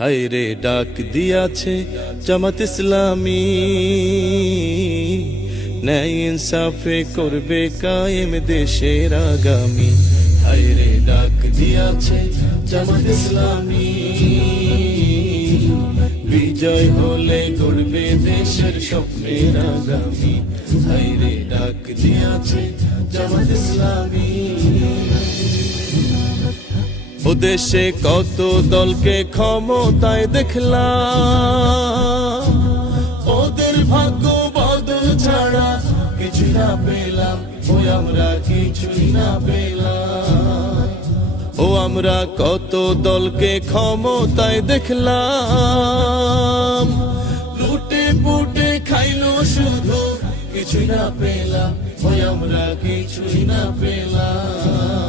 হায় রে ডাক দিয়াছে জামাত ইসলামী, ন্যায় ইনসাফে করবে কায়েম দেশের আগামী। হায় রে ডাক দিয়াছে জামাত ইসলামী, বিজয় হলে গড়বে দেশের স্বপ্নের আগামী। হায় রে ডাক দিয়াছে জামাত ইসলামী। ও দেশে কত দলকে ক্ষমতায় দেখলাম, ওদের ভাগ্য বদল ছাড়া কিছু না পেলাম, ওই আমরা কিছুই না পেলাম। ও আমরা কত দলকে ক্ষমতায় দেখলাম, লুটে পুটে খাইলো শুধু, কিছুই না পেলাম, ওই আমরা কিছুই না পেলাম।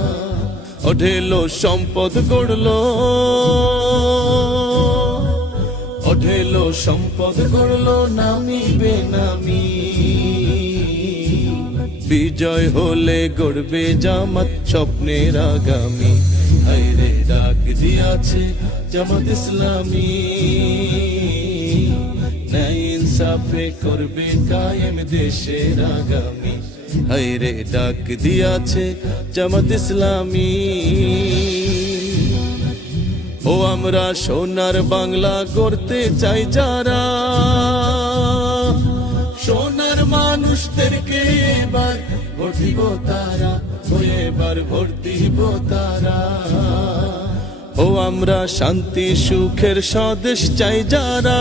ওঢেলো সম্পদ গড়লো, ওঢেলো সম্পদ গড়লো নামি বেনামি, বিজয় হলে গড়বে জামাত স্বপ্নের আগামী। হায় রে ডাক দিয়াছে জামাত ইসলামী, ন্যায় ইনসাফে করবে কায়েম দেশের আগামী। হায় রে ডাক দিয়াছে জামাত ইসলামী। ও আমরা সোনার বাংলা করতে চাই যারা, সোনার মানুষদেরকে এবার ভোট দিব তারা, এবার ভোট দিব তারা। ও আমরা শান্তি সুখের স্বদেশ চাই যারা,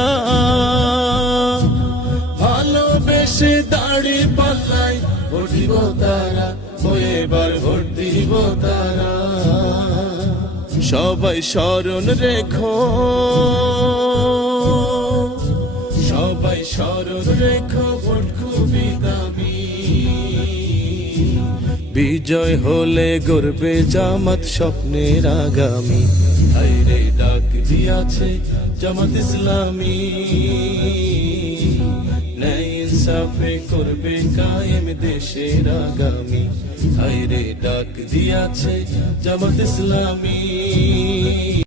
ভালোবেসে দাড়ি পাল্লাই ভোট দিব তারা, এবার ভোট দিব তারা। সবাই স্মরণ রেখো, সবাই স্মরণ রেখো, ভোট খুবই দামি, বিজয় হলে গড়বে জামাত স্বপ্নের আগামী। হায় রে ডাক দিয়াছে জামাত ইসলামী, ন্যায় ইনসাফে করবে কায়েম দেশের আগামী। হায় রে ডাক দিয়াছে জামাত ইসলামী।